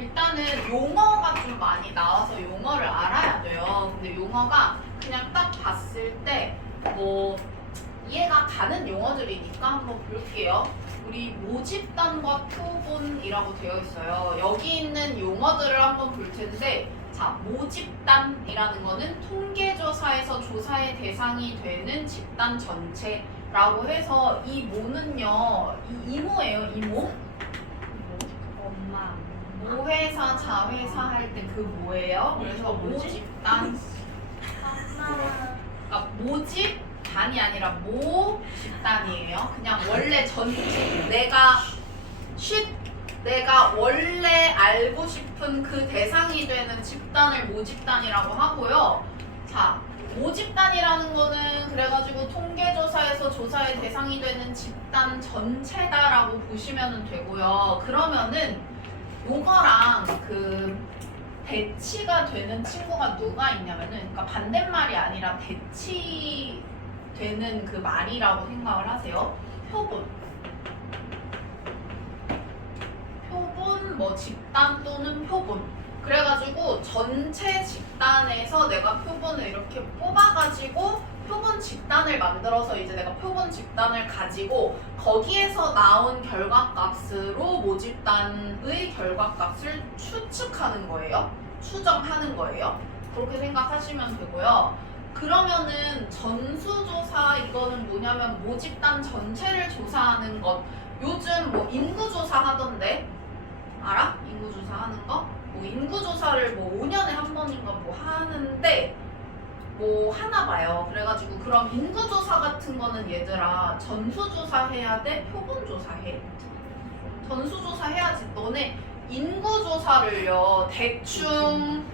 일단은 용어가 좀 많이 나와서 용어를 알아야 돼요. 근데 용어가 그냥 딱 봤을 때 뭐 이해가 가는 용어들이니까 한번 볼게요. 우리 모집단과 표본이라고 되어 있어요. 여기 있는 용어들을 한번 볼 텐데, 자, 모집단이라는 거는 통계조사에서 조사의 대상이 되는 집단 전체라고 해서 이 모는요, 이모예요, 이모. 엄마. 모회사, 자회사 할 때 그 뭐예요? 그래서 모집단. 그러니까 모집단이 아니라 모집단이에요. 그냥 원래 전체 내가 원래 알고 싶은 그 대상이 되는 집단을 모집단이라고 하고요. 자, 모집단이라는 거는 그래가지고 통계조사에서 조사의 대상이 되는 집단 전체다라고 보시면 되고요. 그러면은 요거랑 그 대치가 되는 친구가 누가 있냐면은, 그러니까 반대말이 아니라 대치되는 그 말이라고 생각을 하세요. 표본, 뭐 집단 또는 표본. 그래가지고 전체 집단에서 내가 표본을 이렇게 뽑아가지고 표본 집단을 만들어서 이제 내가 표본 집단을 가지고 거기에서 나온 결과값으로 모집단의 결과값을 추측하는 거예요. 추정하는 거예요. 그렇게 생각하시면 되고요. 그러면은 전수조사, 이거는 뭐냐면 모집단 전체를 조사하는 것. 요즘 뭐 인구조사 하던데 알아? 인구조사 하는 거? 뭐 인구조사를 뭐 5년에 한 번인가 뭐 하는데 뭐 하나 봐요. 그래가지고 그럼 인구조사 같은 거는 얘들아 전수조사 해야 돼? 표본조사 해? 전수조사 해야지. 너네 인구조사를요 대충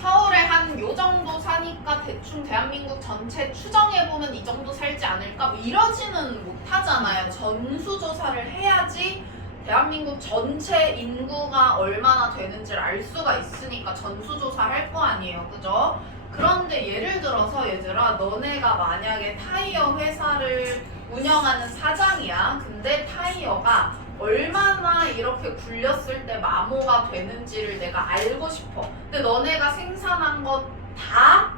서울에 한 요 정도 사니까 대충 대한민국 전체 추정해보면 이 정도 살지 않을까? 뭐 이러지는 못하잖아요. 전수조사를 해야지 대한민국 전체 인구가 얼마나 되는지를 알 수가 있으니까 전수조사 할 거 아니에요. 그죠? 그런데 예를 들어서 얘들아, 너네가 만약에 타이어 회사를 운영하는 사장이야. 근데 타이어가 얼마나 이렇게 굴렸을 때 마모가 되는지를 내가 알고 싶어. 근데 너네가 생산한 것 다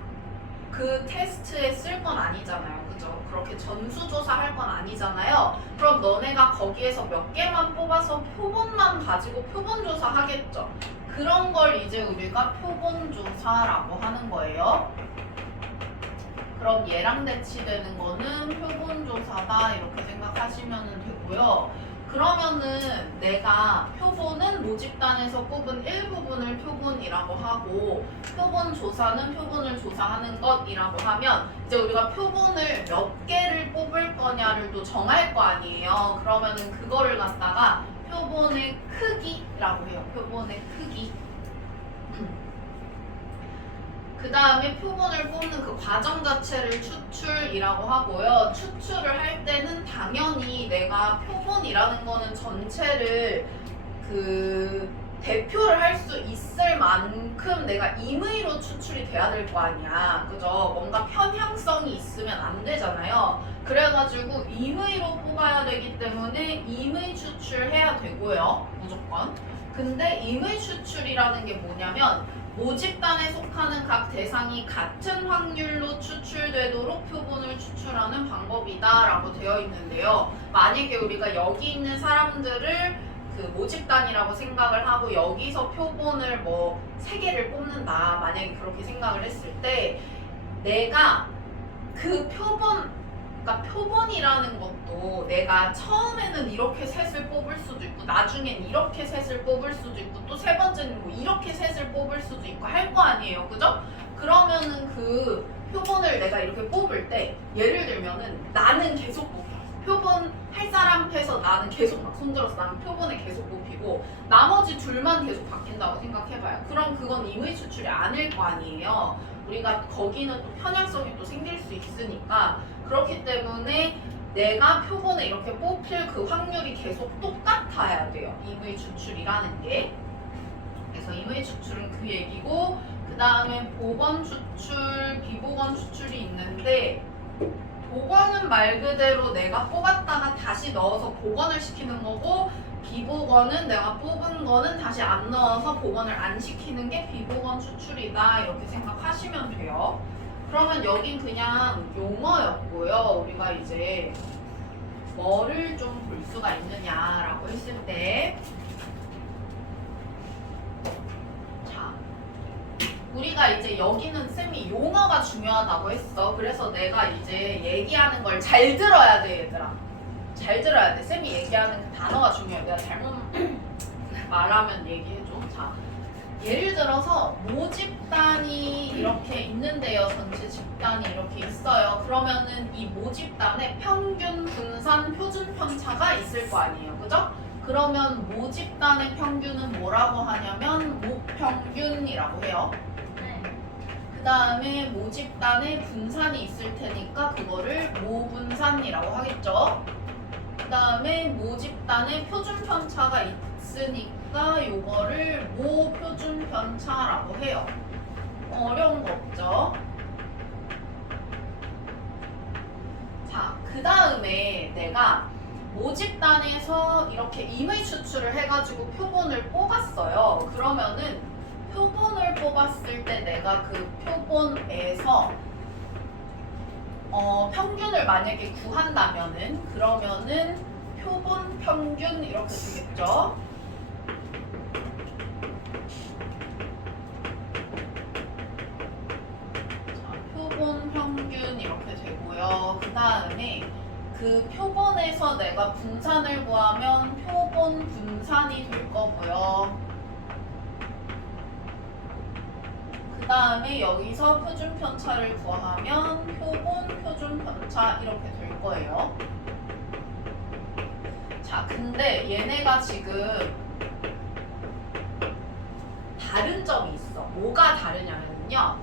그 테스트에 쓸 건 아니잖아요. 그죠? 그렇게 전수조사 할 건 아니잖아요. 그럼 너네가 거기에서 몇 개만 뽑아서 표본만 가지고 표본조사 하겠죠. 그런 걸 이제 우리가 표본조사라고 하는 거예요. 그럼 얘랑 대치되는 거는 표본조사다 이렇게 생각하시면 되고요. 그러면은 내가 표본은 모집단에서 뽑은 일부분을 표본이라고 하고 표본조사는 표본을 조사하는 것이라고 하면 이제 우리가 표본을 몇 개를 뽑을 거냐를 또 정할 거 아니에요. 그러면은 그거를 갖다가 표본의 크기라고 해요. 표본의 크기. 그 다음에 표본을 뽑는 그 과정 자체를 추출이라고 하고요. 추출을 할 때는 당연히 내가 표본이라는 거는 전체를 그 대표를 할 수 있을 만큼 내가 임의로 추출이 돼야 될 거 아니야. 그죠? 뭔가 편향성이 있으면 안 되잖아요. 그래가지고 임의로 뽑아야 되기 때문에 임의 추출해야 되고요. 무조건. 근데 임의 추출이라는 게 뭐냐면 모집단에 속하는 각 대상이 같은 확률로 추출되도록 표본을 추출하는 방법이다 라고 되어 있는데요. 만약에 우리가 여기 있는 사람들을 그 모집단이라고 생각을 하고 여기서 표본을 뭐 3개를 뽑는다. 만약에 그렇게 생각을 했을 때 내가 그 그러니까 표본이라는 것도 내가 처음에는 이렇게 셋을 뽑을 수도 있고 나중엔 이렇게 셋을 뽑을 수도 있고 또 세 번째는 뭐 이렇게 셋을 뽑을 수도 있고 할 거 아니에요. 그죠? 그러면은 그 표본을 내가 이렇게 뽑을 때 예를 들면은 나는 계속 뽑혀. 표본 할 사람 해서 나는 계속 막 손들어서 나는 표본에 계속 뽑히고 나머지 둘만 계속 바뀐다고 생각해봐요. 그럼 그건 임의 추출이 아닐 거 아니에요. 우리가 거기는 또 편향성이 또 생길 수 있으니까 그렇기 때문에 내가 표본에 이렇게 뽑힐 그 확률이 계속 똑같아야 돼요. 임의 추출이라는 게. 그래서 임의 추출은 그 얘기고 그 다음에 복원 추출, 비복원 추출이 있는데 복원은 말 그대로 내가 뽑았다가 다시 넣어서 복원을 시키는 거고 비보건은 내가 뽑은 거는 다시 안 넣어서 복원을 안 시키는 게 비보건 추출이다 이렇게 생각하시면 돼요. 그러면 여긴 그냥 용어였고요. 우리가 이제 뭐를 좀 볼 수가 있느냐라고 했을 때 자, 우리가 이제 여기는 쌤이 용어가 중요하다고 했어. 그래서 내가 이제 얘기하는 걸 잘 들어야 돼, 얘들아. 잘 들어야 돼. 쌤이 얘기하는 단어가 중요해. 내가 잘못 말하면 얘기해줘. 자, 예를 들어서 모집단이 이렇게 있는데요. 전체 집단이 이렇게 있어요. 그러면은 이 모집단에 평균, 분산, 표준 편차가 있을 거 아니에요. 그죠? 그러면 모집단의 평균은 뭐라고 하냐면 모평균이라고 해요. 네. 그 다음에 모집단에 분산이 있을 테니까 그거를 모분산이라고 하겠죠. 그 다음에 모집단에 표준 편차가 있으니까 요거를 모표준 편차라고 해요. 어려운 거 없죠? 자, 그 다음에 내가 모집단에서 이렇게 임의 추출을 해가지고 표본을 뽑았어요. 그러면은 표본을 뽑았을 때 내가 그 표본에서 평균을 만약에 구한다면은 그러면은 표본 평균 이렇게 되겠죠. 자, 표본 평균 이렇게 되고요. 그 다음에 그 표본에서 내가 분산을 구하면 표본 분산이 될 거고요. 그 다음에 여기서 표준 편차를 구하면 표본 표준 편차 이렇게 될 거예요. 자, 근데 얘네가 지금 다른 점이 있어. 뭐가 다르냐면요.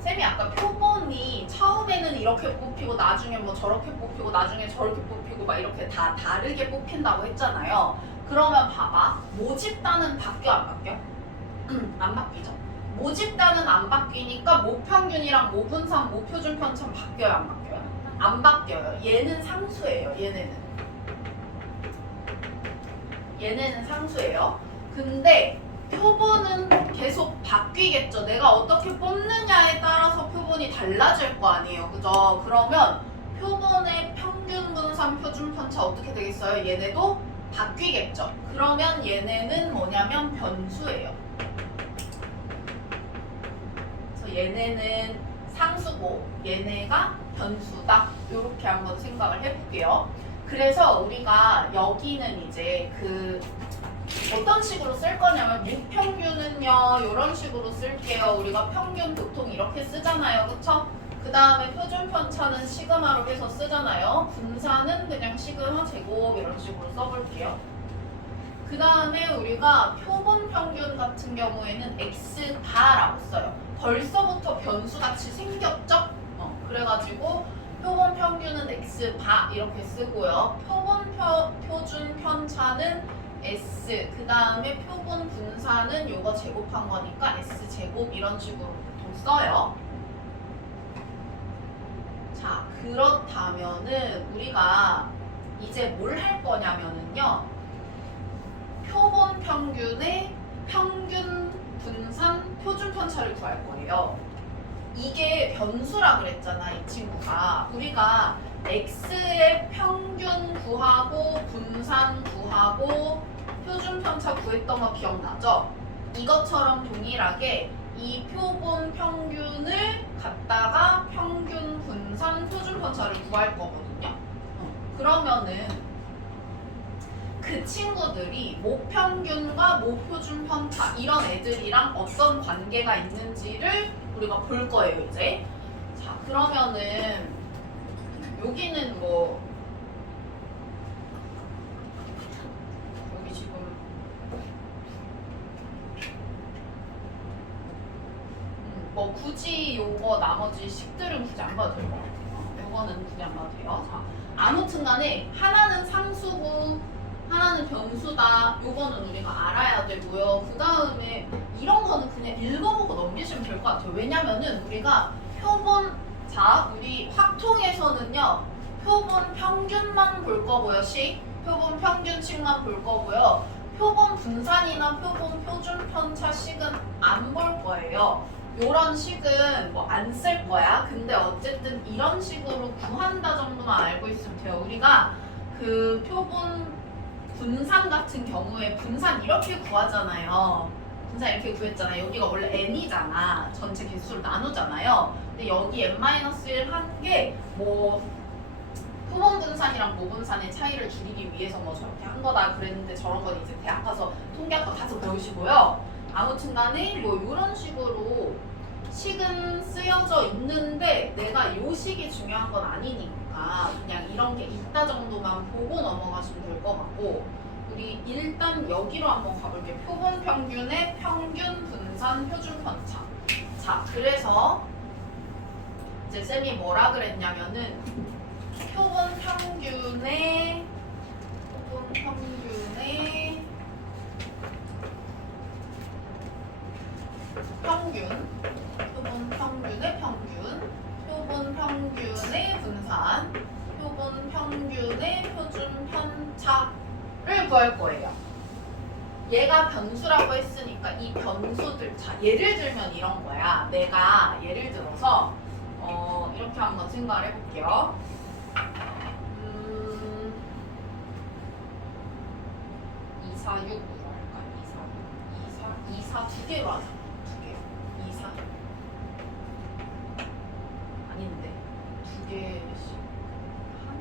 쌤이 아까 표본이 처음에는 이렇게 뽑히고 나중에 뭐 저렇게 뽑히고 나중에 저렇게 뽑히고 막 이렇게 다 다르게 뽑힌다고 했잖아요. 그러면 봐봐. 모집단은 바뀌어 안 바뀌어? 안 바뀌죠. 모집단은 안 바뀌니까 모평균이랑 모분산, 모표준 편차는 바뀌어요, 안 바뀌어요? 안 바뀌어요. 얘는 상수예요, 얘네는 상수예요. 근데 표본은 계속 바뀌겠죠. 내가 어떻게 뽑느냐에 따라서 표본이 달라질 거 아니에요, 그죠? 그러면 표본의 평균 분산, 표준 편차 어떻게 되겠어요? 얘네도 바뀌겠죠. 그러면 얘네는 뭐냐면 변수예요. 얘네는 상수고 얘네가 변수다. 이렇게 한번 생각을 해볼게요. 그래서 우리가 여기는 이제 그 어떤 식으로 쓸 거냐면 무평균은요 이런 식으로 쓸게요. 우리가 평균 보통 이렇게 쓰잖아요, 그쵸? 그 다음에 표준 편차는 시그마로 해서 쓰잖아요. 분산은 그냥 시그마 제곱 이런 식으로 써볼게요. 그 다음에 우리가 표본 평균 같은 경우에는 x바라고 써요. 벌써부터 변수같이 생겼죠? 그래가지고 표본 평균은 x바 이렇게 쓰고요. 표준 편차는 s, 그 다음에 표본 분산은 요거 제곱한 거니까 s제곱 이런 식으로 보통 써요. 자, 그렇다면은 우리가 이제 뭘 할 거냐면은요. 표본 평균의 평균 분산 표준 편차를 구할 거예요. 이게 변수라 그랬잖아, 이 친구가. 우리가 x의 평균 구하고 분산 구하고 표준 편차 구했던 거 기억나죠? 이것처럼 동일하게 이 표본 평균을 갖다가 평균 분산 표준 편차를 구할 거거든요. 그러면은 그 친구들이 모평균과 모표준 편차 이런 애들이랑 어떤 관계가 있는지를 우리가 볼 거예요, 이제. 자, 그러면은 여기는 뭐 여기 지금 뭐 굳이 요거 나머지 식들은 굳이 안 봐도 될 것 같아요. 요거는 굳이 안 봐도 돼요. 자, 아무튼 간에 하나는 상수고 하나는 변수다. 요거는 우리가 알아야 되고요. 그 다음에 이런 거는 그냥 읽어보고 넘기시면 될 것 같아요. 왜냐면은 우리가 표본, 자, 우리 확통에서는요, 표본 평균만 볼 거고요, 표본 평균칙만 볼 거고요. 표본 분산이나 표본 표준 편차식은 안 볼 거예요. 요런 식은 뭐 안 쓸 거야. 근데 어쨌든 이런 식으로 구한다 정도만 알고 있으면 돼요. 우리가 그 표본 분산 같은 경우에 분산 이렇게 구하잖아요. 분산 이렇게 구했잖아요. 여기가 원래 n이잖아. 전체 개수를 나누잖아요. 근데 여기 n-1 한 게 뭐 표본 분산이랑 모분산의 차이를 줄이기 위해서 뭐 저렇게 한 거다 그랬는데 저런 건 이제 대학 가서 통계학과 가서 배우시고요. 아무튼 간에 뭐 이런 식으로 식은 쓰여져 있는데 내가 요 식이 중요한 건 아니니까 그냥 이런 게 있다 정도만 보고 넘어가시면 될 것 같고 우리 일단 여기로 한번 가볼게요. 표본 평균의 평균 분산 표준 편차. 자, 그래서 이제 쌤이 뭐라 그랬냐면은 표본 평균의 평균, 표본 평균의 평균, 표본 평균의 분산, 표본 평균의 표준 편차를 구할 거예요. 얘가 변수라고 했으니까 이 변수들, 자 예를 들면 이런 거야. 내가 예를 들어서 이렇게 한번 생각을 해볼게요. 246으로 할까? 2, 4 두 개로 하자. 두 개. 2, 4 아닌데 두 개씩 하나?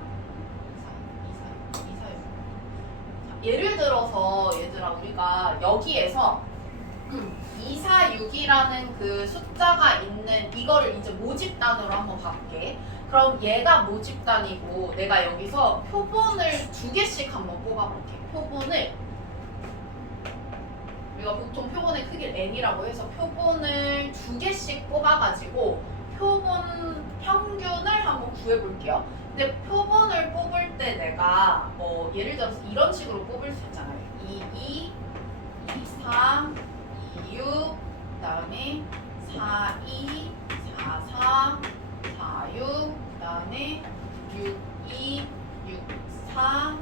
2, 4, 2, 4, 6 예를 들어서 얘들아 우리가 여기에서 246이라는 그 숫자가 있는 이거를 이제 모집단으로 한번 봐볼게. 그럼 얘가 모집단이고 내가 여기서 표본을 두 개씩 한번 뽑아볼게. 표본을 우리가 보통 표본의 크기를 n이라고 해서 표본을 두 개씩 뽑아가지고 표본 평균을 한번 구해볼게요. 근데 표본을 뽑을 때 내가 뭐 예를 들어서 이런 식으로 뽑을 수 있잖아요. 2, 3, 2, 6, 그다음에 4, 2, 4, 4, 4, 6, 그다음에 6, 2, 6, 4,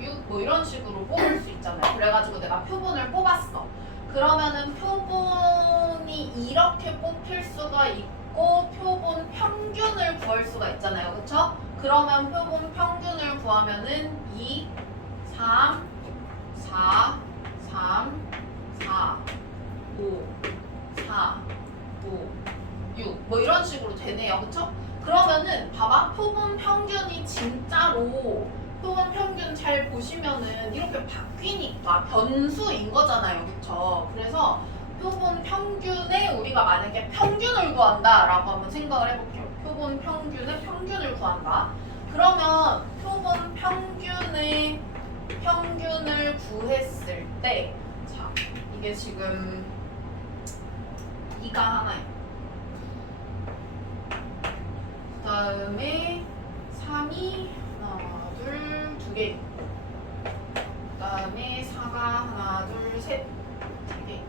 6, 뭐 이런 식으로 뽑을 수 있잖아요. 그래가지고 내가 표본을 뽑았어. 그러면은 표본이 이렇게 뽑힐 수가 있고 표본 평균을 구할 수가 있잖아요. 그쵸? 그러면 표본 평균을 구하면은 2, 3, 4, 3, 4, 5, 4, 5, 6 뭐 이런 식으로 되네요. 그쵸? 그러면은 봐봐. 표본 평균이 진짜로 표본 평균 잘 보시면은 이렇게 바뀌니까 변수인 거잖아요. 그쵸? 그래서 표본 평균에 우리가 만약에 평균을 구한다 라고 한번 생각을 해볼게요. 표본 평균의 평균을 구한다. 그러면 표본 평균의 평균을 구했을 때 자, 이게 지금 2가 하나예요. 그 다음에 3이 하나, 둘, 두 개. 그 다음에 4가 하나, 둘, 셋, 세 개.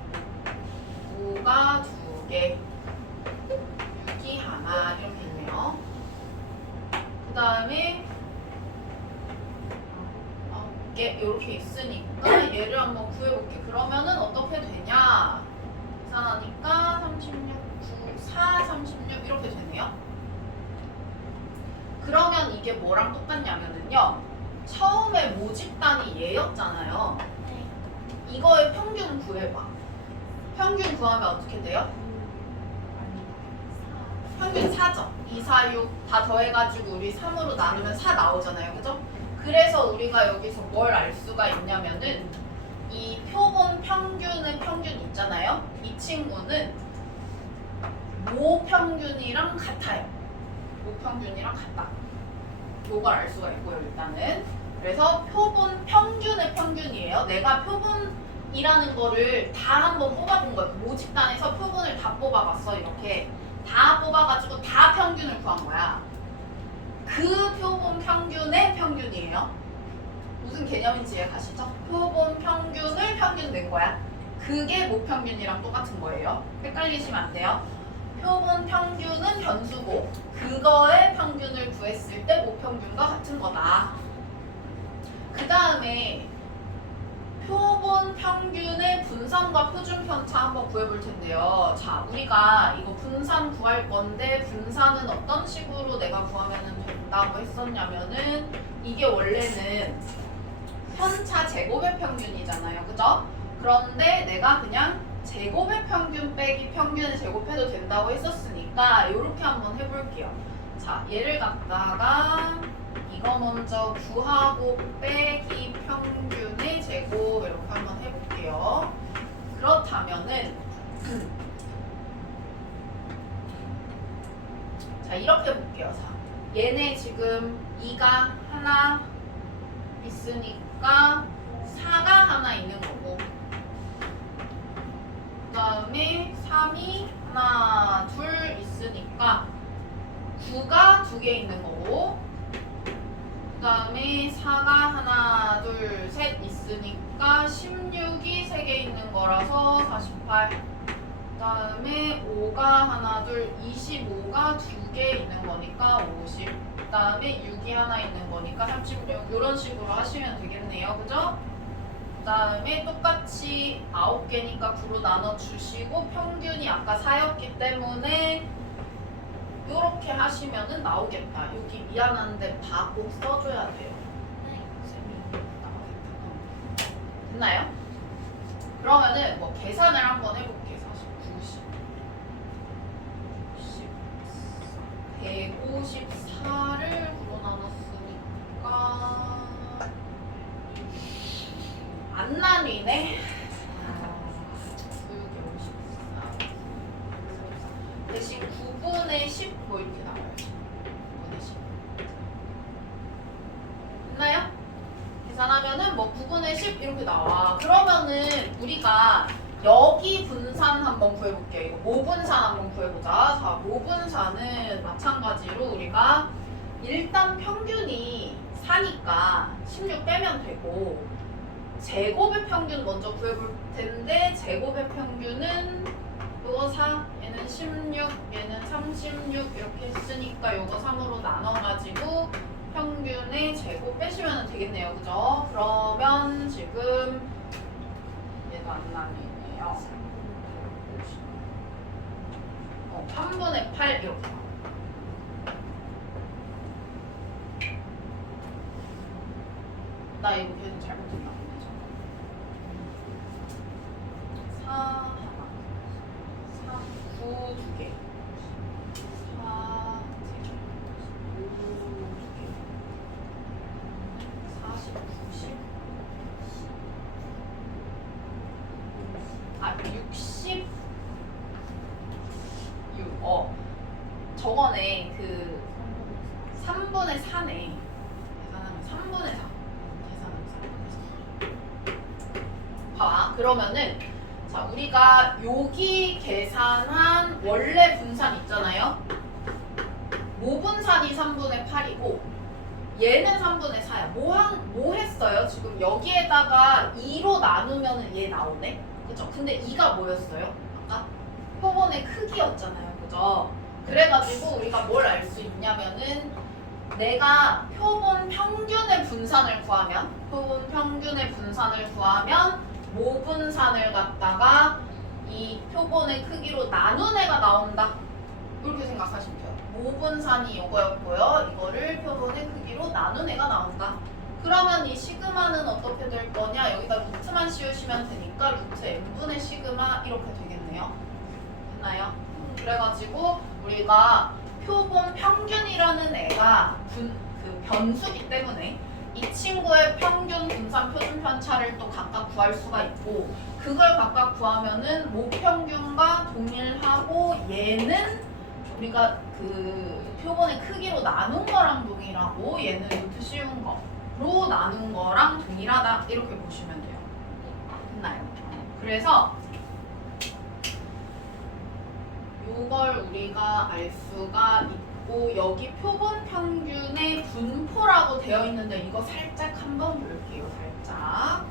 5가 두 개. 6이 하나, 이렇게 있네요. 그 다음에 9개 이렇게 있으니까 얘를 한번 구해볼게. 그러면은 어떻게 되냐? 계산하니까 36, 9, 4, 36 이렇게 되네요. 그러면 이게 뭐랑 똑같냐면은요. 처음에 모집단이 얘였잖아요. 이거의 평균 구해봐. 평균 구하면 어떻게 돼요? 평균 4죠. 2, 4, 6 다 더해가지고 우리 3으로 나누면 4 나오잖아요. 그죠? 그래서 우리가 여기서 뭘 알 수가 있냐면은 이 표본 평균의 평균 있잖아요. 이 친구는 모 평균이랑 같아요. 모 평균이랑 같다. 요걸 알 수가 있고요. 일단은 그래서 표본 평균의 평균이에요. 내가 표본이라는 거를 다 한번 뽑아본 거예요. 모집단에서 표본을 다 뽑아봤어. 이렇게 다 뽑아가지고 다 평균을 구한 거야. 그 표본 평균의 평균이에요. 무슨 개념인지 이해가시죠? 표본 평균을 평균 낸 거야. 그게 모평균이랑 똑같은 거예요. 헷갈리시면 안 돼요. 표본 평균은 변수고 그거의 평균을 구했을 때 모평균과 같은 거다. 그 다음에 표본 평균의 분산과 표준 편차 한번 구해볼 텐데요. 자, 우리가 이거 분산 구할 건데 분산은 어떤 식으로 내가 구하면 된다고 했었냐면은 이게 원래는 편차 제곱의 평균이잖아요. 그죠? 그런데 내가 그냥 제곱의 평균 빼기 평균의 제곱해도 된다고 했었으니까 이렇게 한번 해볼게요. 자, 얘를 갖다가 이거 먼저 구하고 빼기 평균의 제곱 이렇게 한번 해볼게요. 그렇다면은 자, 이렇게 볼게요. 자, 얘네 지금 2가 하나 있으니까 4가 하나 있는 거고 그 다음에 3이 하나 둘 있으니까 9가 2개 있는 거고 그 다음에 4가 하나 둘 셋 있으니까 16이 3개 있는 거라서 48 그 다음에 5가 하나 둘 25가 2개 있는 거니까 50 그 다음에 6이 하나 있는 거니까 36 이런 식으로 하시면 되겠네요. 그죠? 그 다음에 똑같이 9개니까 9로 나눠주시고 평균이 아까 4였기 때문에 이렇게 하시면은 나오겠다. 여기 미안한데 바 꼭 써줘야 돼요. 됐나요? 그러면은 뭐 계산을 한번 해볼게요. 40, 90, 154를 9로 나눴으니까 안 나뉘네. 54 대신 9분의 10 뭐 이렇게 나와요. 9분의 10 됐나요? 계산하면은 뭐 9분의 10 이렇게 나와. 그러면은 우리가 여기 분산 한번 구해볼게요. 이거 모분산 한번 구해보자. 자, 모분산은 마찬가지로 우리가 일단 평균이 4니까 16 빼면 되고 제곱의 평균 먼저 구해볼 텐데 제곱의 평균은 요거 4, 얘는 16, 얘는 36 이렇게 했으니까 요거 3으로 나눠가지고 평균의 제곱 빼시면 되겠네요. 그죠? 그러면 지금 얘도 안 나뉘네요. 3분의 8 이렇게 나와요. 나 이거 계속 잘못했나 보네. 4 하나 3, 9 2개 4, 5 2개 40, 90 60 저거네. 그 3분의 4네. 계산하면 3분의 4. 계산하면 3분의 4. 봐봐. 그러면은 자, 우리가 여기 계산한 원래 분산 있잖아요. 모분산이 3분의 8이고 얘는 3분의 4야. 뭐 했어요? 지금 여기에다가 2로 나누면 얘 나오네? 그죠? 근데 2가 뭐였어요? 아까 표본의 크기였잖아요. 그죠? 그래가지고 우리가 뭘 알 수 있냐면은 내가 표본 평균의 분산을 구하면 모분산을 갖다가 이 표본의 크기로 나눈 애가 나온다. 이렇게 생각하시면 돼요. 모분산이 이거였고요. 이거를 표본의 크기로 나눈 애가 나온다. 그러면 이 시그마는 어떻게 될 거냐? 여기다 루트만 씌우시면 되니까 루트 n분의 시그마 이렇게 되겠네요. 됐나요? 그래가지고 우리가 표본 평균이라는 애가 그 변수기 때문에 이 친구의 평균, 분산, 표준 편차를 또 각각 구할 수가 있고 그걸 각각 구하면은 모평균과 동일하고 얘는 우리가 그 표본의 크기로 나눈 거랑 동일하고 얘는 루트 씌운 거로 나눈 거랑 동일하다 이렇게 보시면 돼요. 됐나요? 그래서 요걸 우리가 알 수가 있고 여기 표본 평균의 분포라고 되어 있는데 이거 살짝 한번 볼게요. 살짝.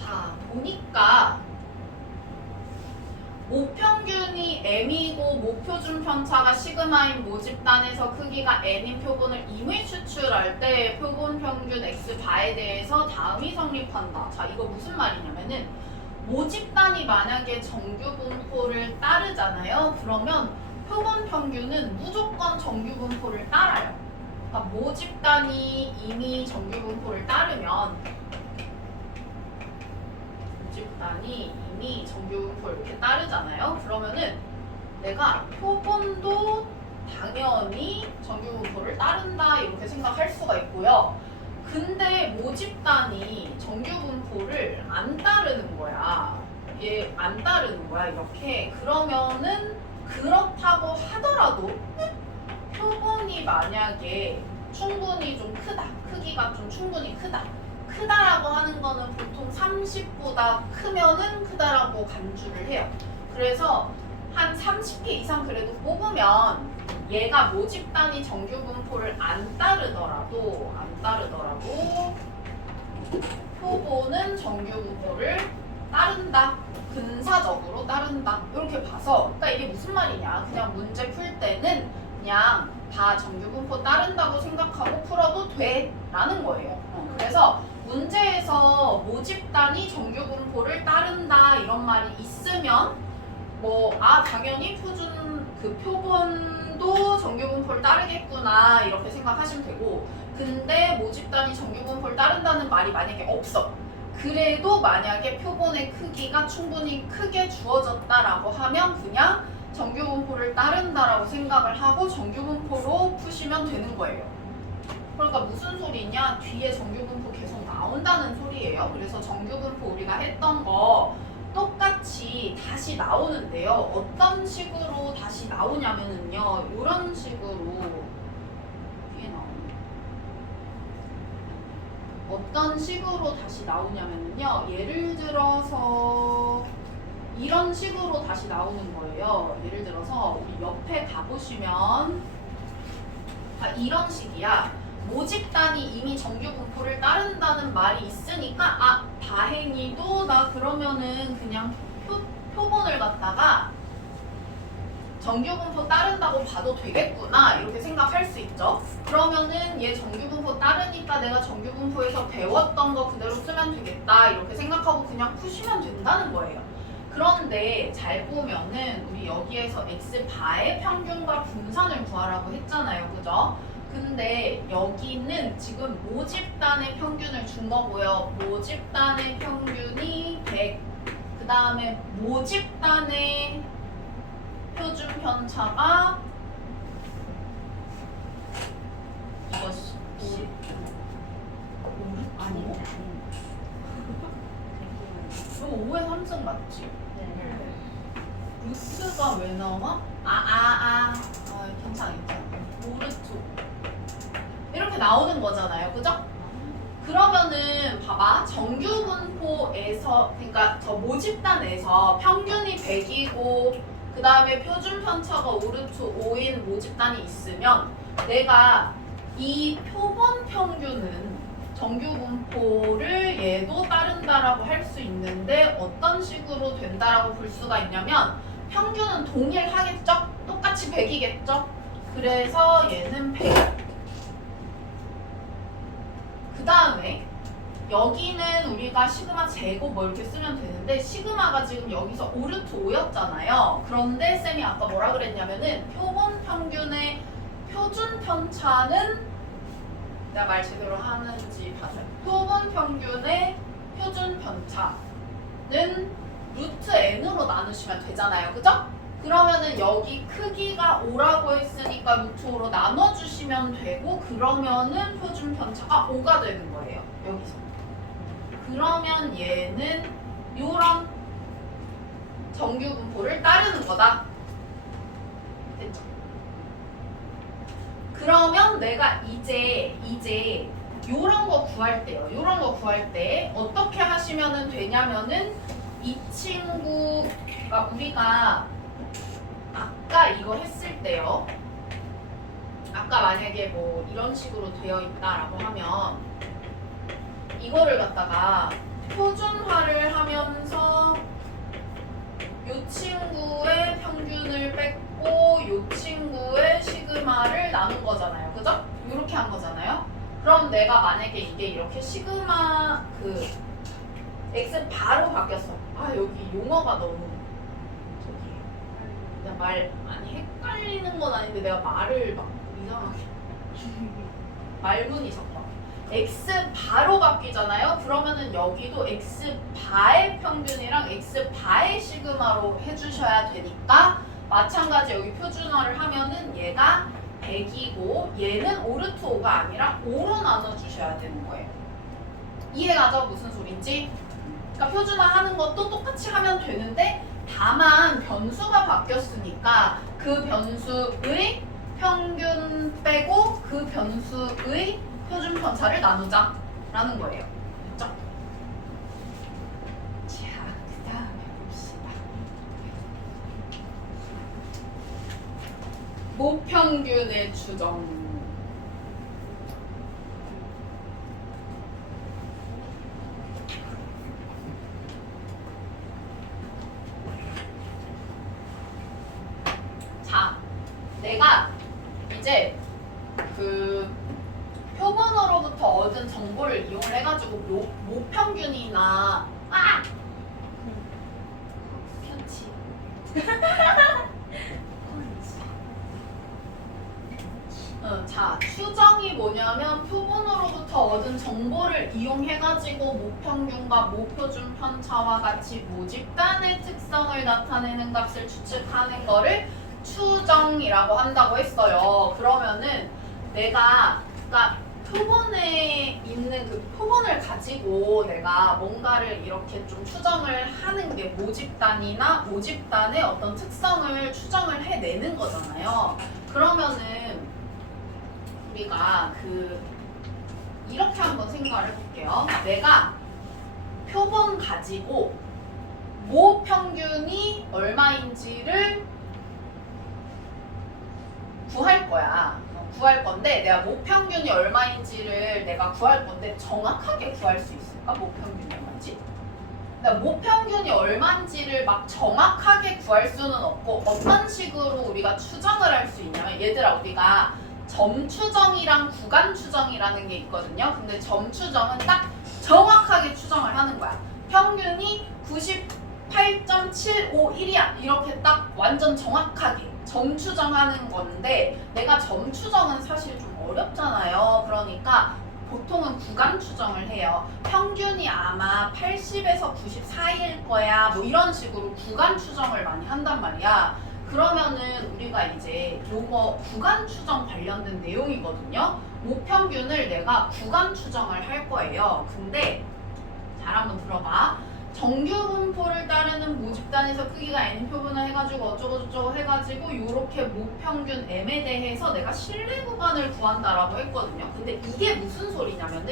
자, 보니까 모평균이 m이고 모표준 편차가 시그마인 모집단에서 크기가 n인 표본을 임의 추출할 때 표본 평균 x 바에 대해서 다음이 성립한다. 자, 이거 무슨 말이냐면은 모집단이 만약에 정규 분포를 따르잖아요. 그러면 표본 평균은 무조건 정규 분포를 따라요. 그러니까 모집단이 이미 정규 분포를 따르면 모집단이 이미 정규 분포를 이렇게 따르잖아요. 그러면은 내가 표본도 당연히 정규 분포를 따른다 이렇게 생각할 수가 있고요. 근데 모집단이 정규 분포를 안 따르는 거야. 얘 안 따르는 거야 이렇게. 그러면은 그렇다고 하더라도 표본이 만약에 충분히 좀 크다. 크기가 좀 충분히 크다. 크다라고 하는 거는 보통 30보다 크면은 크다라고 간주를 해요. 그래서 한 30개 이상 그래도 뽑으면 얘가 모집단이 정규 분포를 안 따르더라도 표본은 정규 분포를 따른다. 근사적으로 따른다. 이렇게 봐서 그러니까 이게 무슨 말이냐. 그냥 문제 풀 때는 그냥 다 정규 분포 따른다고 생각하고 풀어도 돼 라는 거예요. 그래서 문제에서 모집단이 정규 분포를 따른다 이런 말이 있으면 당연히 표본도 정규 분포를 따르겠구나 이렇게 생각하시면 되고, 근데 모집단이 정규 분포를 따른다는 말이 만약에 없어. 그래도 만약에 표본의 크기가 충분히 크게 주어졌다라고 하면 그냥 정규 분포를 따른다라고 생각을 하고 정규 분포로 푸시면 되는 거예요. 그러니까 무슨 소리냐? 뒤에 정규 분포 계속 나온다는 소리예요. 그래서 정규 분포 우리가 했던 거 똑같이 다시 나오는데요. 어떤 식으로 다시 나오냐면은요. 이런 식으로 뒤에 나오네. 어떤 식으로 다시 나오냐면은요. 예를 들어서 이런 식으로 다시 나오는 거예요. 예를 들어서 우리 옆에 가보시면 이런 식이야. 모집단이 이미 정규 분포를 따른다는 말이 있으니까 다행히도 나 그러면은 그냥 표본을 갖다가 정규 분포 따른다고 봐도 되겠구나 이렇게 생각할 수 있죠. 그러면은 얘 정규 분포 따르니까 내가 정규 분포에서 배웠던 거 그대로 쓰면 되겠다 이렇게 생각하고 그냥 푸시면 된다는 거예요. 그런데 잘 보면은 우리 여기에서 x바의 평균과 분산을 구하라고 했잖아요. 그죠? 근데 여기는 지금 모집단의 평균을 준 거고요. 모집단의 평균이 100, 그 다음에 모집단의 표준 편차가 이거 10. 아니. 이거 5의 3승 맞지? 네. 루트가 왜 나와? 괜찮아. 오르트 이렇게 나오는 거잖아요. 그죠? 그러면은 봐봐. 정규 분포에서 그러니까 저 모집단에서 평균이 100이고 그 다음에 표준 편차가 오르트 5인 모집단이 있으면 내가 이 표본 평균은 정규 분포를 얘도 따른다라고 할 수 있는데 어떤 식으로 된다라고 볼 수가 있냐면 평균은 동일하겠죠? 똑같이 100이겠죠? 그래서 얘는 100. 그 다음에 여기는 우리가 시그마 제곱 이렇게 쓰면 되는데 시그마가 지금 여기서 오르트 5였잖아요. 그런데 쌤이 아까 뭐라 그랬냐면은 표본 평균의 표준 편차는 내가 말 제대로 하는지 봐줘요. 표본 평균의 표준 편차는 루트 n으로 나누시면 되잖아요. 그죠? 그러면은 여기 크기가 5라고 했으니까 루트 5로 나눠주시면 되고 그러면은 표준 편차가 5가 되는 거예요. 여기서. 그러면 얘는 요런 정규 분포를 따르는 거다. 됐죠? 그러면 내가 이제 요런 거 구할 때요. 요런 거 구할 때 어떻게 하시면 되냐면은 이 친구가 우리가 아까 이거 했을 때요. 아까 만약에 뭐 이런 식으로 되어 있다라고 하면 이거를 갖다가 표준화를 하면서 요 친구의 평균을 뺐고 요 친구의 시그마를 나눈 거잖아요. 그죠? 이렇게 한 거잖아요. 그럼 내가 만약에 이게 이렇게 시그마 그 x 바로 바뀌었어. 아 여기 용어가 너무 저기 그냥 말 아니 헷갈리는 건 아닌데 내가 말을 막 이상하게 말문이 섞여. x 바로 바뀌잖아요. 그러면은 여기도 x 바의 평균이랑 x 바의 시그마로 해주셔야 되니까 마찬가지 여기 표준화를 하면은 얘가 100이고 얘는 5루트 5가 아니라 5로 나눠주셔야 되는 거예요. 이해가죠? 무슨 소린지? 그러니까 표준화하는 것도 똑같이 하면 되는데 다만 변수가 바뀌었으니까 그 변수의 평균 빼고 그 변수의 표준 편차를 나누자 라는 거예요. 됐죠? 자, 그 다음에 봅시다. 모평균의 추정. 자, 내가 이제 그 표본어로부터 얻은 정보를 이용을 해가지고 모평균이나 편치 자, 추정이 뭐냐면 표본으로부터 얻은 정보를 이용해가지고 모평균과 모표준 편차와 같이 모집단의 특성을 나타내는 값을 추측하는 거를 추정이라고 한다고 했어요. 그러면은 내가 그러니까 표본에 있는 그 표본을 가지고 내가 뭔가를 이렇게 좀 추정을 하는 게 모집단이나 모집단의 어떤 특성을 추정을 해내는 거잖아요. 그러면은 우리가 이렇게 한번 생각을 해볼게요. 내가 표본 가지고 모평균이 얼마인지를 구할 거야. 구할 건데 내가 모평균이 얼마인지를 내가 구할 건데 정확하게 구할 수 있을까? 모평균이 얼마인지? 그러니까 모평균이 얼마인지를 막 정확하게 구할 수는 없고 어떤 식으로 우리가 추정을 할 수 있냐면 얘들아 우리가 점 추정이랑 구간 추정이라는 게 있거든요. 근데 점 추정은 딱 정확하게 추정을 하는 거야. 평균이 98.751이야. 이렇게 딱 완전 정확하게 점 추정하는 건데 내가 점 추정은 사실 좀 어렵잖아요. 그러니까 보통은 구간 추정을 해요. 평균이 아마 80에서 94일 거야. 뭐 이런 식으로 구간 추정을 많이 한단 말이야. 그러면은 우리가 이제 요거 구간 추정 관련된 내용이거든요. 모평균을 내가 구간 추정을 할 거예요. 근데 잘 한번 들어봐. 정규 분포를 따르는 모집단에서 크기가 n 표본을 해가지고 어쩌고저쩌고 해가지고 요렇게 모평균 m에 대해서 내가 신뢰 구간을 구한다라고 했거든요. 근데 이게 무슨 소리냐면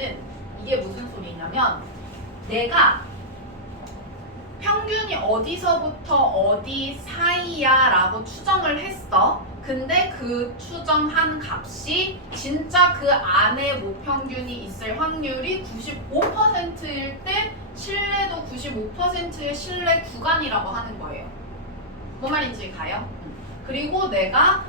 내가 평균이 어디서부터 어디 사이야 라고 추정을 했어. 근데 그 추정한 값이 진짜 그 안에 모평균이 있을 확률이 95%일 때 신뢰도 95%의 신뢰 구간이라고 하는 거예요. 뭔 말인지 가요? 그리고 내가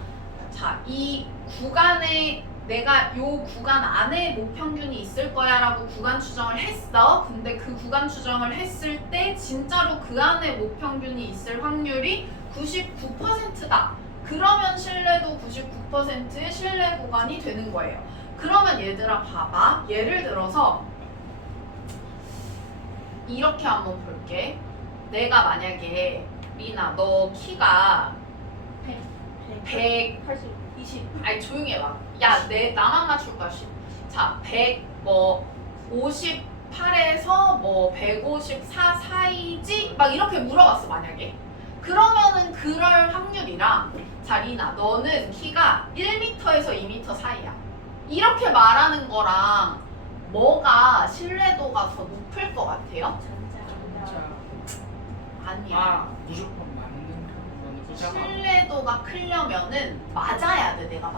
이 구간에 내가 요 구간 안에 모평균이 있을 거야 라고 구간 추정을 했어. 근데 그 구간 추정을 했을 때 진짜로 그 안에 모평균이 있을 확률이 99%다. 그러면 신뢰도 99%의 신뢰 구간이 되는 거예요. 그러면 얘들아 봐봐. 예를 들어서 이렇게 한번 볼게. 내가 만약에 리나 너 키가 180 20 아니 조용히 해봐. 야 나만 맞출 거야. 자 100 뭐 58에서 뭐 154 사이지? 막 이렇게 물어봤어 만약에. 그러면은 그럴 확률이랑 자 리나 너는 키가 1m에서 2m 사이야. 이렇게 말하는 거랑 뭐가 신뢰도가 더 높을 것 같아요? 아니야. 무조건 맞는 건 보잖아. 신뢰도가 크려면은 맞아야 돼. 내가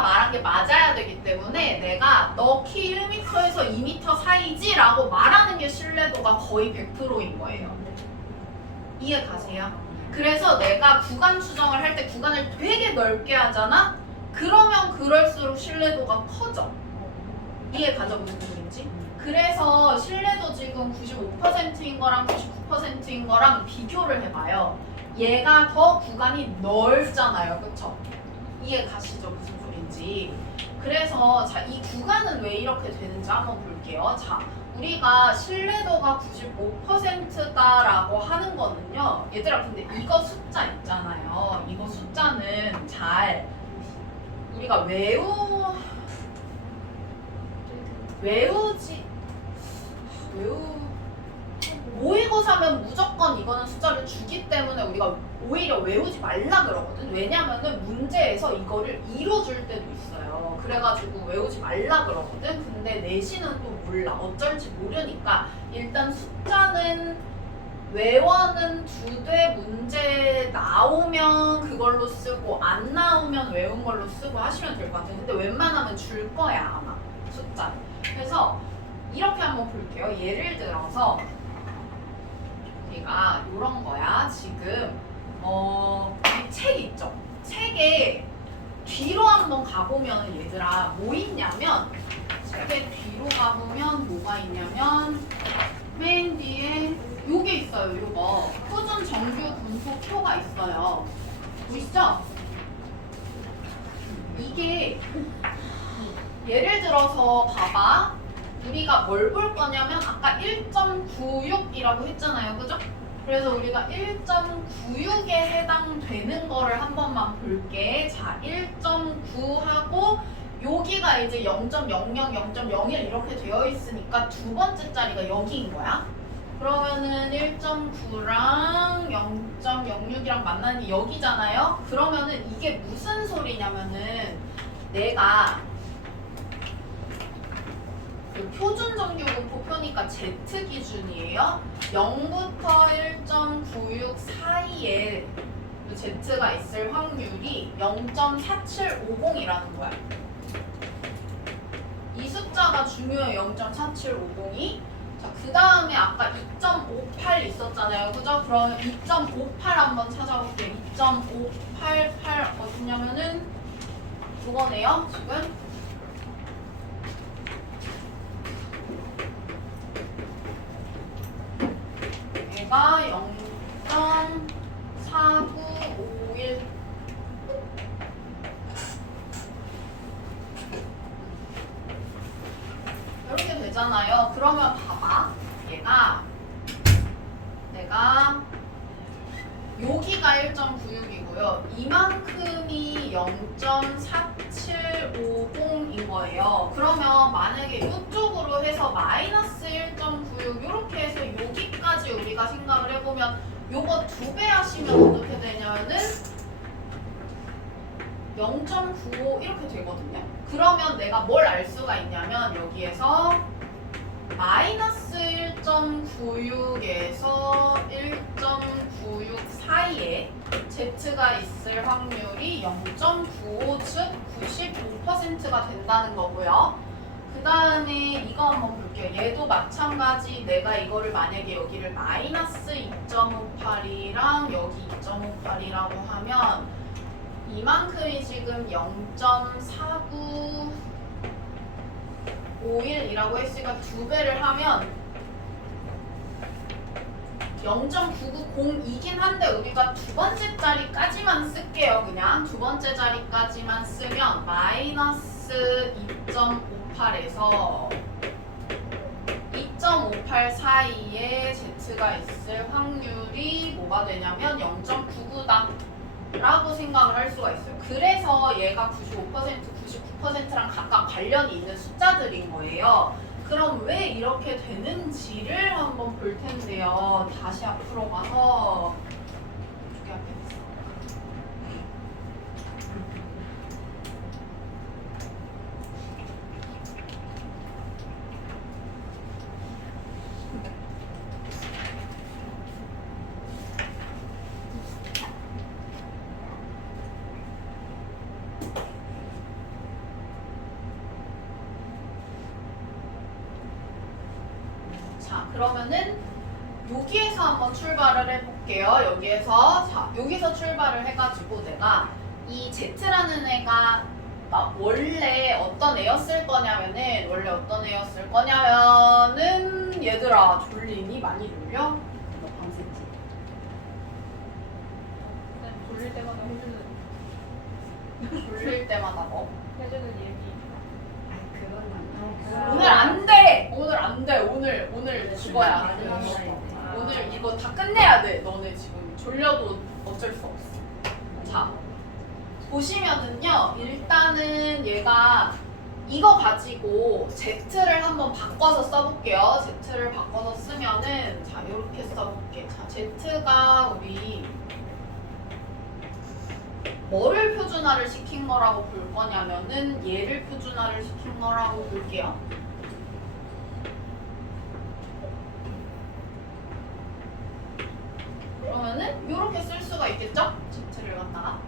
말한 게 맞아야 되기 때문에 내가 너 키 1m에서 2m 사이지 라고 말하는 게 신뢰도가 거의 100%인 거예요. 이해 가세요? 그래서 내가 구간 추정을 할 때 구간을 되게 넓게 하잖아? 그러면 그럴수록 신뢰도가 커져. 이해 가죠? 무슨 소린지? 그래서 신뢰도 지금 95%인 거랑 99%인 거랑 비교를 해봐요. 얘가 더 구간이 넓잖아요. 그쵸? 이해 가시죠? 무슨 소린지. 그래서 자, 이 구간은 왜 이렇게 되는지 한번 볼게요. 자, 우리가 신뢰도가 95%다라고 하는 거는요. 얘들아, 근데 이거 숫자 있잖아요. 이거 숫자는 잘 우리가 모의고사면 무조건 이거는 숫자를 주기 때문에 우리가 오히려 외우지 말라 그러거든. 왜냐면은 문제에서 이거를 이뤄줄 때도 있어요. 그래가지고 외우지 말라 그러거든. 근데 내신은 또 몰라. 어쩔지 모르니까 일단 숫자는 외워는 두되 문제 나오면 그걸로 쓰고 안 나오면 외운 걸로 쓰고 하시면 될 것 같아요. 근데 웬만하면 줄 거야 아마 숫자. 그래서 이렇게 한번 볼게요. 예를 들어서 우리가 이런 거야. 지금 이 책 있죠? 책에 뒤로 한번 가보면 얘들아 뭐 있냐면 책에 뒤로 가보면 뭐가 있냐면 맨 뒤에 요게 있어요. 요거 표준 정규 분포표가 있어요. 보이시죠? 이게 예를 들어서 봐봐. 우리가 뭘 볼 거냐면 아까 1.96이라고 했잖아요. 그죠? 그래서 우리가 1.96에 해당되는 거를 한 번만 볼게. 자, 1.9하고 여기가 이제 0.00, 0.01 이렇게 되어 있으니까 두 번째 자리가 여기인 거야. 그러면은 1.9랑 0.06이랑 만나는 게 여기잖아요. 그러면은 이게 무슨 소리냐면은 내가 그 표준 정규 분포표니까 Z 기준이에요. 0부터 1.96 사이에 그 Z가 있을 확률이 0.4750이라는 거야. 이 숫자가 중요해요. 0.4750이. 자, 그 다음에 아까 2.58 있었잖아요. 그죠? 그럼 2.58 한번 찾아볼게요. 2.588 어디냐면은 그거네요. 지금 얘가 0.4951 이렇게 되잖아요. 그러면 봐봐. 얘가 내가 여기가 1.96이고요. 이만큼이 0.4750인 거예요. 그러면 만약에 이쪽으로 해서 마이너스 1.96 이렇게 해서 여기까지 우리가 생각을 해보면 요거 2배 하시면 어떻게 되냐면은 0.95 이렇게 되거든요. 그러면 내가 뭘 알 수가 있냐면 여기에서 마이너스 1.96에서 1.96 사이에 Z가 있을 확률이 0.95 즉 95%가 된다는 거고요. 그 다음에 이거 한번 볼게요. 얘도 마찬가지 내가 이거를 만약에 여기를 마이너스 2.58이랑 여기 2.58이라고 하면 이만큼이 지금 0.4951이라고 했으니까 2배를 하면 0.9902이긴 한데 우리가 두 번째 자리까지만 쓸게요. 그냥 두 번째 자리까지만 쓰면 마이너스 2.58에서 2.58 사이에 Z가 있을 확률이 뭐가 되냐면 0.99다 라고 생각을 할 수가 있어요. 그래서 얘가 95%, 99%랑 각각 관련이 있는 숫자들인 거예요. 그럼 왜 이렇게 되는지를 한번 볼 텐데요. 다시 앞으로 가서 이쪽에 앞에 있어. 자, 그러면은 여기에서 한번 출발을 해볼게요. 여기서 출발을 해가지고 내가 이 Z라는 애가 원래 어떤 애였을 거냐면은 얘들아 졸리니? 많이 졸려? 너 밤새지? 돌릴 때마다 졸릴 때마다 뭐? 해주는 얘기. 오늘 안 돼! 오늘 그거야. 오늘 이거 다 끝내야 돼. 너네 지금 졸려도 어쩔 수 없어. 자, 보시면은요. 일단은 얘가 이거 가지고 Z를 한번 바꿔서 써볼게요. Z를 바꿔서 쓰면은 자, 이렇게 써볼게. 자, Z가 우리 뭐를 표준화를 시킨 거라고 볼 거냐면은 얘를 표준화를 시킨 거라고 볼게요. 그러면은 이렇게 쓸 수가 있겠죠? Z를 갖다가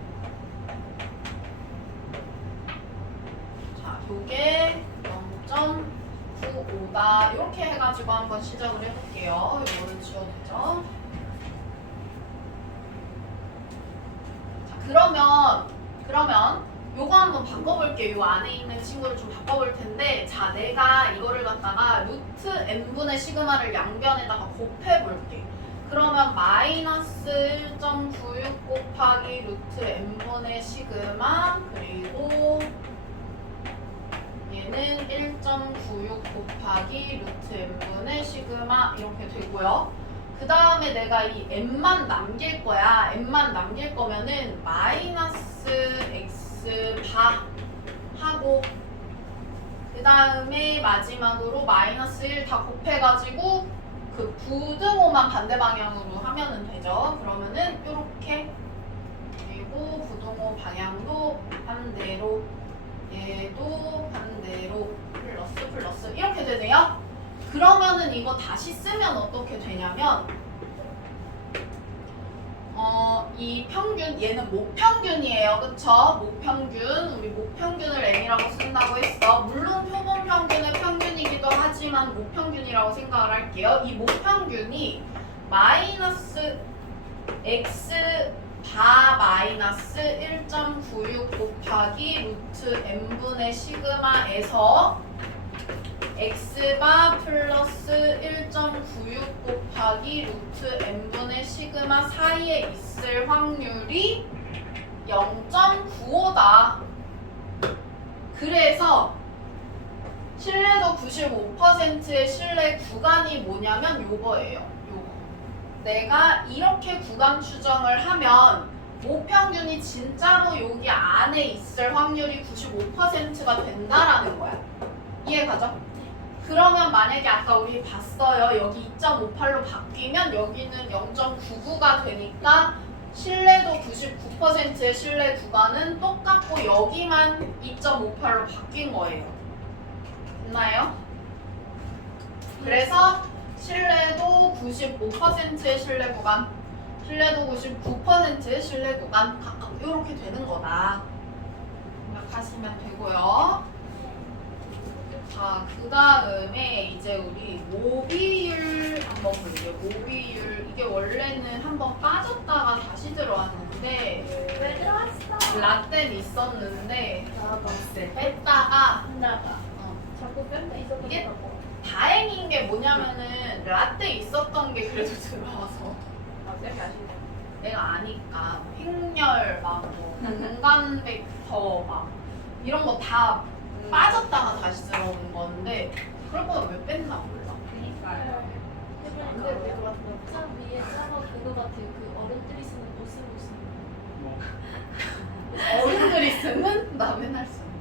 자, 요게 0.95다 이렇게 해가지고 한번 시작을 해볼게요. 이거는 지워도 되죠? 그러면 요거 한번 바꿔볼게요. 요 안에 있는 친구를 좀 바꿔볼 텐데 자 내가 이거를 갖다가 루트 n분의 시그마를 양변에다가 곱해볼게. 그러면 마이너스 1.96 곱하기 루트 n분의 시그마 그리고 얘는 1.96 곱하기 루트 n분의 시그마 이렇게 되고요. 그 다음에 내가 이 n만 남길 거야. n만 남길 거면은 마이너스 x 바 하고 그 다음에 마지막으로 마이너스 1 다 곱해가지고 그 부등호만 반대 방향으로 하면은 되죠. 그러면은 이렇게 그리고 부등호 방향도 반대로 얘도 반대로 플러스 이렇게 되네요. 그러면은 이거 다시 쓰면 어떻게 되냐면 이 평균 얘는 모평균이에요. 그쵸? 모평균 우리 모평균을 n이라고 쓴다고 했어. 물론 표본 평균의 평균이기도 하지만 모평균이라고 생각을 할게요. 이 모평균이 마이너스 x 바 마이너스 1.96 곱하기 루트 n분의 시그마에서 x바 플러스 1.96 곱하기 루트 n분의 시그마 사이에 있을 확률이 0.95다. 그래서 신뢰도 95%의 신뢰 구간이 뭐냐면 요거예요. 요거. 내가 이렇게 구간 추정을 하면 모평균이 진짜로 여기 안에 있을 확률이 95%가 된다라는 거야. 이해가죠? 그러면 만약에 아까 우리 봤어요. 여기 2.58로 바뀌면 여기는 0.99가 되니까 신뢰도 99%의 신뢰 구간은 똑같고 여기만 2.58로 바뀐 거예요. 됐나요? 그래서 신뢰도 95%의 신뢰 구간, 신뢰도 99%의 신뢰 구간 각각 이렇게 되는 거다. 생각하시면 되고요. 자, 그 다음에 이제 우리 모비율 한번 볼게요. 모비율 이게 원래는 한번 빠졌다가 다시 들어왔는데 왜 들어왔어? 라떼는 있었는데 나갔어. 뺐다가 나가. 자꾸 뺀다 있었던 이게 거라고. 다행인 게 뭐냐면은 라떼 있었던 게 그래도 들어와서 아, 쌤이 아시네. 내가 아니까 횡렬 막뭐 공간 벡터 막 이런 거 다 빠졌다가 다시 들어오는 건데 그럴 거면 왜 뺐나 몰라. 그니까요. 근데 왜 그렇나? 참 위에 짜서 그거 같아. 그 어른들이 쓰는 옷을 쓰는. 어른들이 쓰는 나 맨날 쓰는데.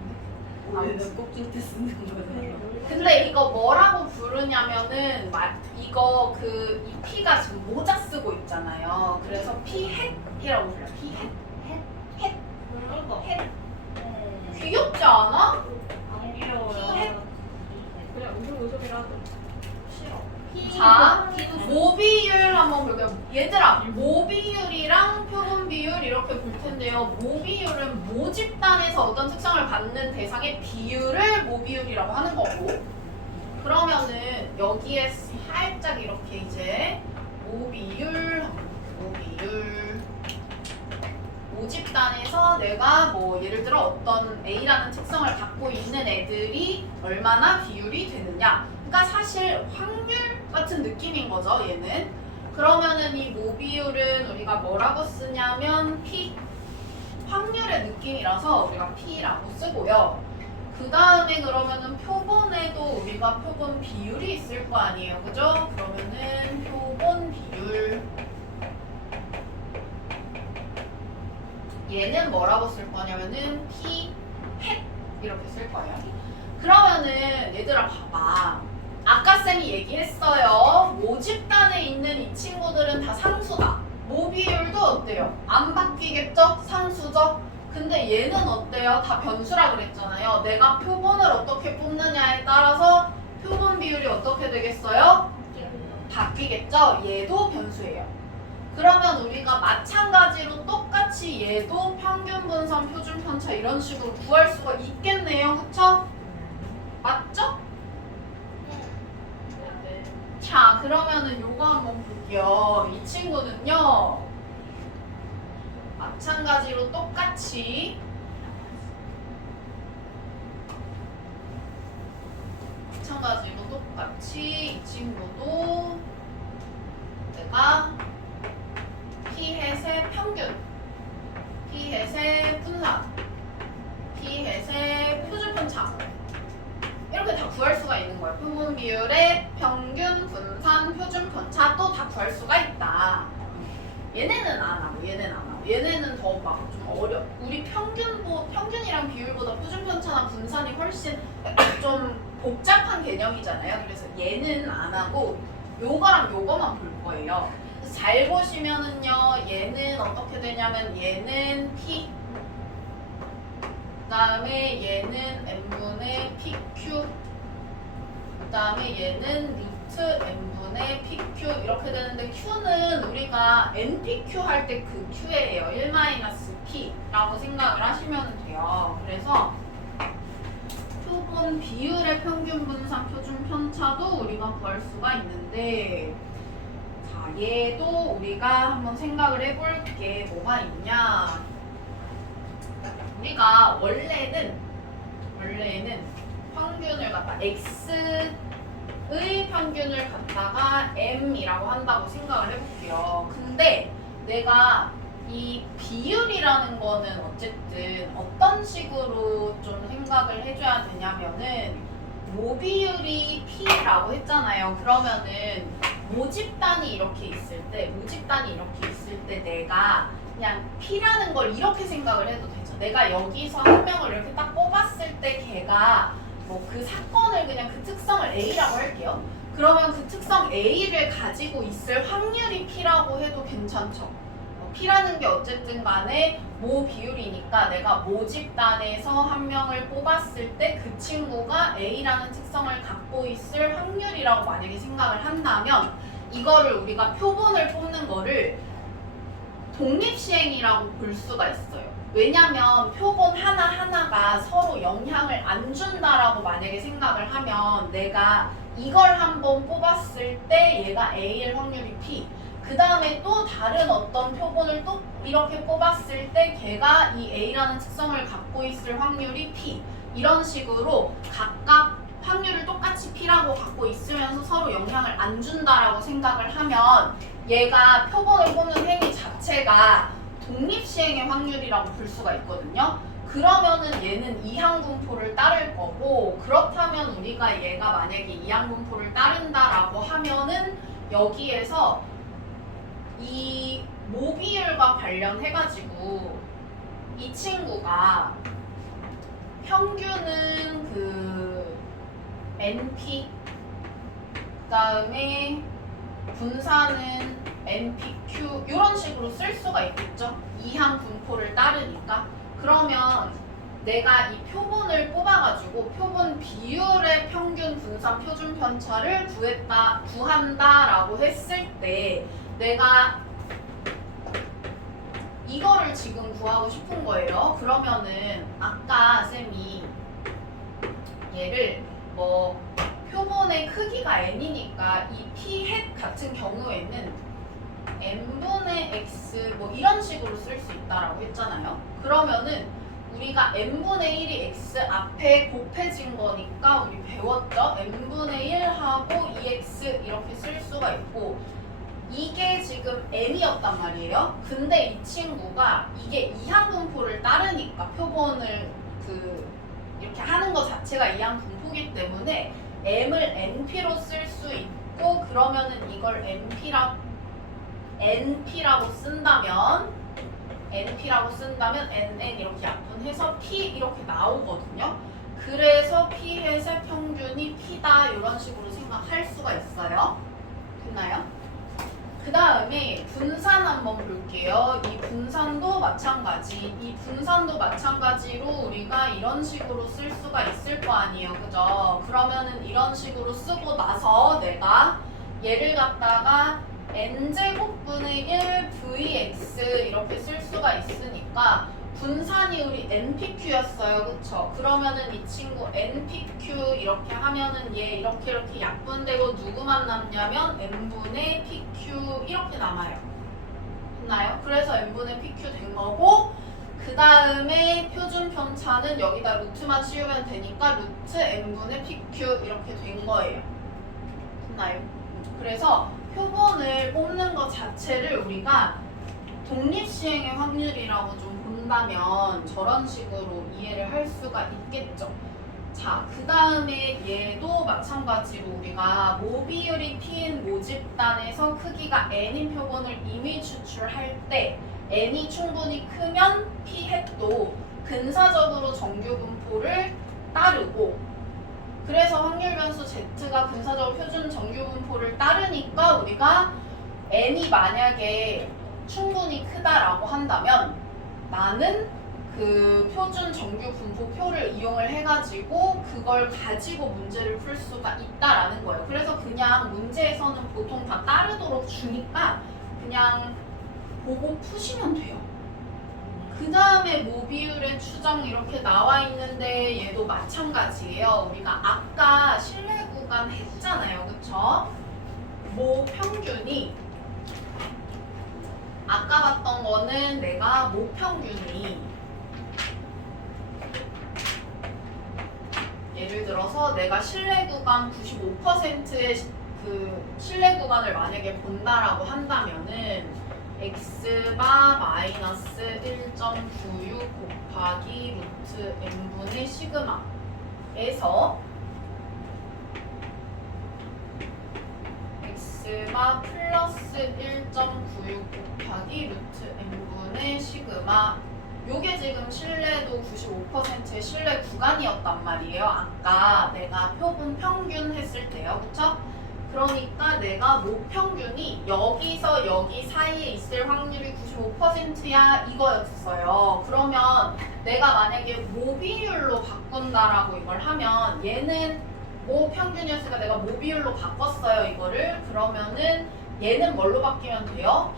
얘는 꼭줄 때 쓰는 거네. 근데 이거 뭐라고 부르냐면은 이거 그 이 P가 지금 모자 쓰고 있잖아요. 그래서 P햇이라고 불러. P햇. 귀엽지 않아? 안 귀여워요. 그냥 우승우승이라도 싫어. 자, 모비율 한번 볼게요. 얘들아, 모비율이랑 표본 비율 이렇게 볼 텐데요. 모비율은 모집단에서 어떤 특성을 받는 대상의 비율을 모비율이라고 하는 거고, 그러면은 여기에 살짝 이렇게 이제 모비율 모집단에서 내가 뭐 예를 들어 어떤 A라는 특성을 갖고 있는 애들이 얼마나 비율이 되느냐. 그러니까 사실 확률 같은 느낌인 거죠, 얘는. 그러면은 이 모비율은 우리가 뭐라고 쓰냐면 P, 확률의 느낌이라서 우리가 P라고 쓰고요. 그 다음에 그러면은 표본에도 우리가 표본 비율이 있을 거 아니에요, 그죠? 그러면은 표본 비율, 얘는 뭐라고 쓸 거냐면은 P 햇 이렇게 쓸 거예요. 그러면은 얘들아 봐봐. 아까 쌤이 얘기했어요. 모집단에 있는 이 친구들은 다 상수다. 모비율도 어때요? 안 바뀌겠죠? 상수죠? 근데 얘는 어때요? 다 변수라 그랬잖아요. 내가 표본을 어떻게 뽑느냐에 따라서 표본 비율이 어떻게 되겠어요? 바뀌겠죠? 얘도 변수예요. 그러면 우리가 마찬가지로 똑같이 얘도 평균 분산, 표준 편차 이런 식으로 구할 수가 있겠네요. 그쵸? 맞죠? 네. 자, 그러면은 요거 한번 볼게요. 이 친구는요. 마찬가지로 똑같이 이 친구도 내가 P햇의 평균, P햇의 분산, P햇의 표준 편차 이렇게 다 구할 수가 있는 거예요. 표본 비율의 평균, 분산, 표준 편차 또 다 구할 수가 있다. 얘네는 안 하고 얘네는 안 하고 얘네는 더 막 좀 우리 평균이랑 비율보다 표준 편차나 분산이 훨씬 좀 복잡한 개념이잖아요. 그래서 얘는 안 하고 요거랑 요거만 볼 거예요. 그래서 잘 보시면은요, 얘는 어떻게 되냐면 얘는 P, 그다음에 얘는 n분의 PQ, 그다음에 얘는 루트 n분의 PQ 이렇게 되는데 Q는 우리가 NPQ 할 때 그 Q예요. 1-P라고 생각을 하시면 돼요. 그래서 표본 비율의 평균 분산 표준 편차도 우리가 구할 수가 있는데, 자, 얘도 우리가 한번 생각을 해볼 게 뭐가 있냐. 우리가 원래는 평균을 갖다 x의 평균을 갖다가 m이라고 한다고 생각을 해볼게요. 근데 내가 이 비율이라는 거는 어쨌든 어떤 식으로 좀 생각을 해줘야 되냐면은 모비율이 P라고 했잖아요. 그러면은 모집단이 이렇게 있을 때 내가 그냥 P라는 걸 이렇게 생각을 해도 되죠. 내가 여기서 한 명을 이렇게 딱 뽑았을 때 걔가 뭐 그 사건을 그냥 그 특성을 A라고 할게요. 그러면 그 특성 A를 가지고 있을 확률이 P라고 해도 괜찮죠. P라는 게 어쨌든 간에 모 비율이니까 내가 모집단에서 한 명을 뽑았을 때 그 친구가 A라는 특성을 갖고 있을 확률이라고 만약에 생각을 한다면 이거를 우리가 표본을 뽑는 거를 독립시행이라고 볼 수가 있어요. 왜냐면 표본 하나하나가 서로 영향을 안 준다라고 만약에 생각을 하면 내가 이걸 한번 뽑았을 때 얘가 A일 확률이 P, 그 다음에 또 다른 어떤 표본을 또 이렇게 뽑았을 때 걔가 이 A라는 특성을 갖고 있을 확률이 P, 이런 식으로 각각 확률을 똑같이 P라고 갖고 있으면서 서로 영향을 안 준다라고 생각을 하면 얘가 표본을 뽑는 행위 자체가 독립시행의 확률이라고 볼 수가 있거든요. 그러면은 얘는 이항분포를 따를 거고, 그렇다면 우리가 얘가 만약에 이항분포를 따른다라고 하면은 여기에서 이 모비율과 관련해가지고 이 친구가 평균은 그 NP, 그다음에 분산은 NPQ 이런 식으로 쓸 수가 있겠죠. 이항 분포를 따르니까. 그러면 내가 이 표본을 뽑아가지고 표본 비율의 평균 분산 표준 편차를 구한다라고 했을 때 내가 이거를 지금 구하고 싶은 거예요. 그러면은 아까 쌤이 얘를 뭐 표본의 크기가 n이니까 이 P 햇 같은 경우에는 n분의 x 뭐 이런 식으로 쓸 수 있다라고 했잖아요. 그러면은 우리가 n분의 1이 x 앞에 곱해진 거니까 우리 배웠죠? n분의 1하고 2x 이렇게 쓸 수가 있고 이게 지금 n이었단 말이에요. 근데 이 친구가 이게 이항분포를 따르니까 표본을 이렇게 하는 것 자체가 이항분포기 때문에 m을 np로 쓸 수 있고 그러면은 이걸 np라고 쓴다면 nn 이렇게 약분해서 p 이렇게 나오거든요. 그래서 p햇의 평균이 p다 이런 식으로 생각할 수가 있어요. 됐나요? 그 다음에 분산 한번 볼게요. 이 분산도 마찬가지로 우리가 이런 식으로 쓸 수가 있을 거 아니에요. 그죠? 그러면은 이런 식으로 쓰고 나서 내가 얘를 갖다가 n제곱분의 1 vx 이렇게 쓸 수가 있으니까 분산이 우리 npq였어요. 그쵸? 그러면은 이 친구 npq 이렇게 하면은 얘 이렇게 약분되고 누구만 남냐면 n분의 pq 이렇게 남아요. 됐나요? 그래서 n분의 pq 된 거고 그 다음에 표준 편차는 여기다 루트만 씌우면 되니까 루트 n분의 pq 이렇게 된 거예요. 됐나요? 그래서 표본을 뽑는 것 자체를 우리가 독립시행의 확률이라고 좀 본다면 저런 식으로 이해를 할 수가 있겠죠. 자, 그 다음에 얘도 마찬가지로 우리가 모비율이 p인 모집단에서 크기가 n인 표본을 임의 추출할 때 n이 충분히 크면 p햇도 근사적으로 정규분포를 따르고 그래서 확률 변수 z가 근사적으로 표준 정규분포를 따르니까 우리가 n이 만약에 충분히 크다라고 한다면 나는 그 표준 정규 분포표를 이용을 해가지고 그걸 가지고 문제를 풀 수가 있다라는 거예요. 그래서 그냥 문제에서는 보통 다 따르도록 주니까 그냥 보고 푸시면 돼요. 그 다음에 모비율의 추정 이렇게 나와 있는데 얘도 마찬가지예요. 우리가 아까 실내 구간 했잖아요. 그쵸? 모 평균이 아까 봤던 거는 내가 모 평균이 예를 들어서 내가 실내 구간 95%의 그 실내 구간을 만약에 본다라고 한다면은 x바 마이너스 1.96 곱하기 루트 n분의 시그마에서 x바 플러스 1.96 곱하기 루트 n분의 시그마 요게 지금 실내도 95%의 실내 구간이었단 말이에요. 아까 내가 표본 평균 했을 때요. 그쵸? 그러니까 내가 모평균이 여기서 여기 사이에 있을 확률이 95%야 이거였어요. 그러면 내가 만약에 모비율로 바꾼다라고 이걸 하면 얘는 모평균이었으니까 내가 모비율로 바꿨어요. 이거를. 그러면은 얘는 뭘로 바뀌면 돼요?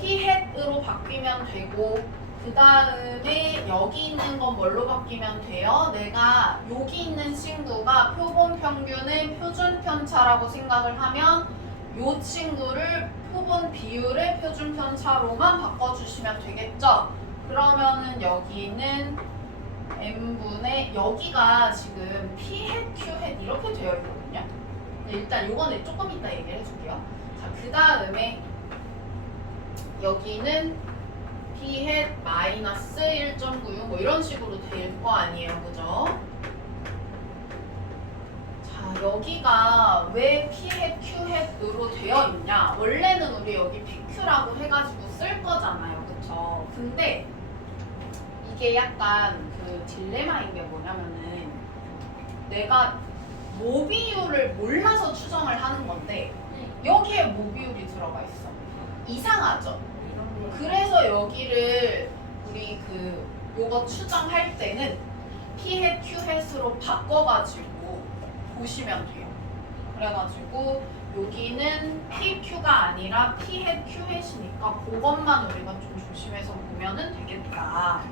p햇으로 바뀌면 되고 그 다음에 여기 있는 건 뭘로 바뀌면 돼요? 내가 여기 있는 친구가 표본 평균의 표준 편차라고 생각을 하면 이 친구를 표본 비율의 표준 편차로만 바꿔주시면 되겠죠? 그러면은 여기는 n분의 여기가 지금 p햇, q햇 이렇게 되어 있거든요. 일단 요거는 조금 이따 얘기를 해줄게요. 자, 그 다음에 여기는 p햇 마이너스 1.96 뭐 이런 식으로 될 거 아니에요. 그죠? 자, 여기가 왜 p햇, q햇으로 되어 있냐? 원래는 우리 여기 pq라고 해가지고 쓸 거잖아요. 그쵸? 근데 이게 약간 그 딜레마인 게 뭐냐면은 내가 모비율을 몰라서 추정을 하는 건데 여기에 모비율이 들어가 있어. 이상하죠? 그래서 여기를 우리 요거 추정할 때는 p햇, q햇으로 바꿔가지고 보시면 돼요. 그래가지고 여기는 pq가 아니라 p햇, q햇이니까 그것만 우리가 좀 조심해서 보면은 되겠다.